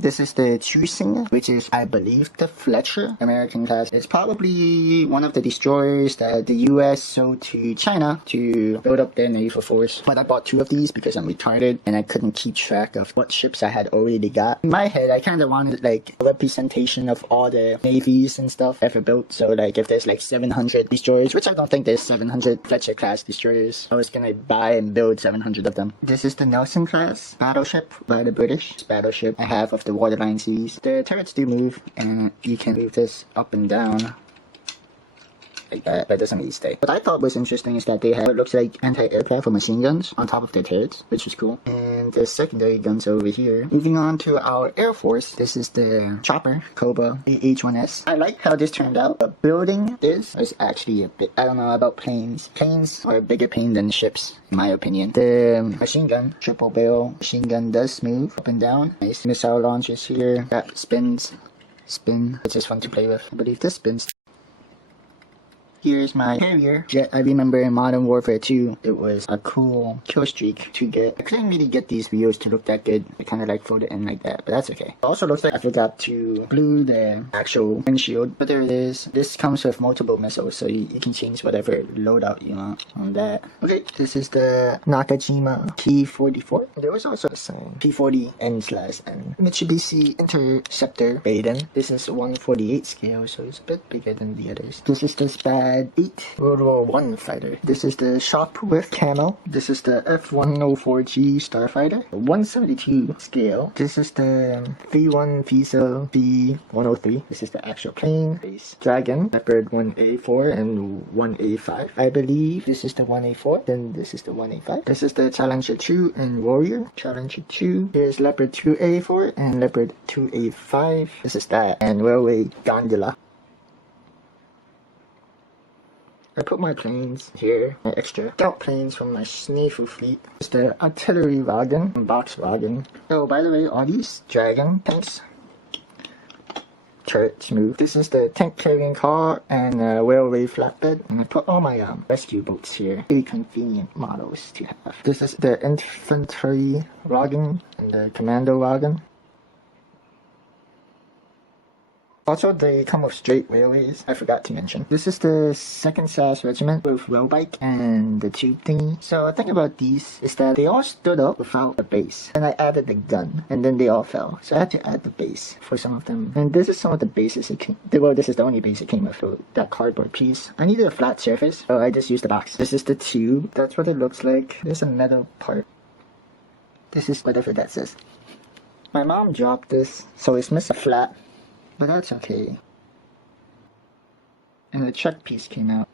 This is the Chusinger, which is, I believe, the Fletcher American class. It's probably one of the destroyers that the US sold to China to build up their naval force. But I bought 2 of these because I'm retarded and I couldn't keep track of what ships I had already got. In my head, I kind of wanted like a representation of all the navies and stuff ever built. So like if there's like 700 destroyers, which I don't think there's 700 Fletcher class destroyers, I was gonna buy and build 700 of them. This is the Nelson class battleship by the British. This battleship I have of the waterline seas. The turrets do move and you can move this up and down like that, but it doesn't really stay. What I thought was interesting is that they have what looks like anti-aircraft or machine guns on top of their turrets, which is cool. And the secondary guns over here. Moving on to our Air Force, this is the chopper, Cobra H-1S. I like how this turned out, but building this is actually a bit, I don't know about planes. Planes are a bigger pain than ships, in my opinion. The machine gun, triple barrel machine gun does move up and down. Nice missile launchers here. That spins. It's just fun to play with. I believe this spins. Here's my carrier jet. I remember in Modern Warfare 2, it was a cool kill streak to get. I couldn't really get these wheels to look that good. I kind of like folded in like that, but that's okay. It also looks like I forgot to glue the actual windshield, but there it is. This comes with multiple missiles, so you can change whatever loadout you want on that. Okay, this is the Nakajima P-44. There was also a sign P-40N/N. Mitsubishi Interceptor Baden. This is 1/48 scale, so it's a bit bigger than the others. This is the SPAD 8 World War I fighter. This is the Sopwith Camel. This is the F-104G Starfighter. 172 scale. This is the V1 Visa V103. This is the actual plane. Base Dragon, Leopard 1A4 and 1A5. I believe this is the 1A4. Then this is the 1A5. This is the Challenger 2 and Warrior. Challenger 2. Here's Leopard 2A4 and Leopard 2A5. This is that. And Railway Gondola. I put my planes here, my extra scout planes from my Snafu fleet. It's the artillery wagon and box wagon. Oh, by the way, all these Dragon tanks, turrets move. This is the tank carrying car and railway flatbed. And I put all my rescue boats here. Really convenient models to have. This is the infantry wagon and the commando wagon. Also, they come with straight railways, I forgot to mention. This is the 2nd SAS Regiment with rail bike and the tube thingy. So the thing about these is that they all stood up without a base. And I added the gun, and then they all fell. So I had to add the base for some of them. And this is some of the bases it came. Well, this is the only base it came with, so that cardboard piece. I needed a flat surface, so I just used the box. This is the tube. That's what it looks like. There's a metal part. This is whatever that says. My mom dropped this, so it's missing flat. But that's okay. And the check piece came out.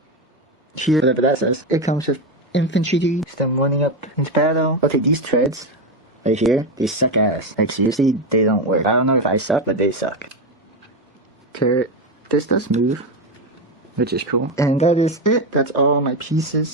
Here, whatever that says. It comes with infantry, them running up into battle. Okay, these treads, right here, they suck ass. Like seriously, they don't work. I don't know if I suck, but they suck. Turret, this does move, which is cool. And that is it. That's all my pieces.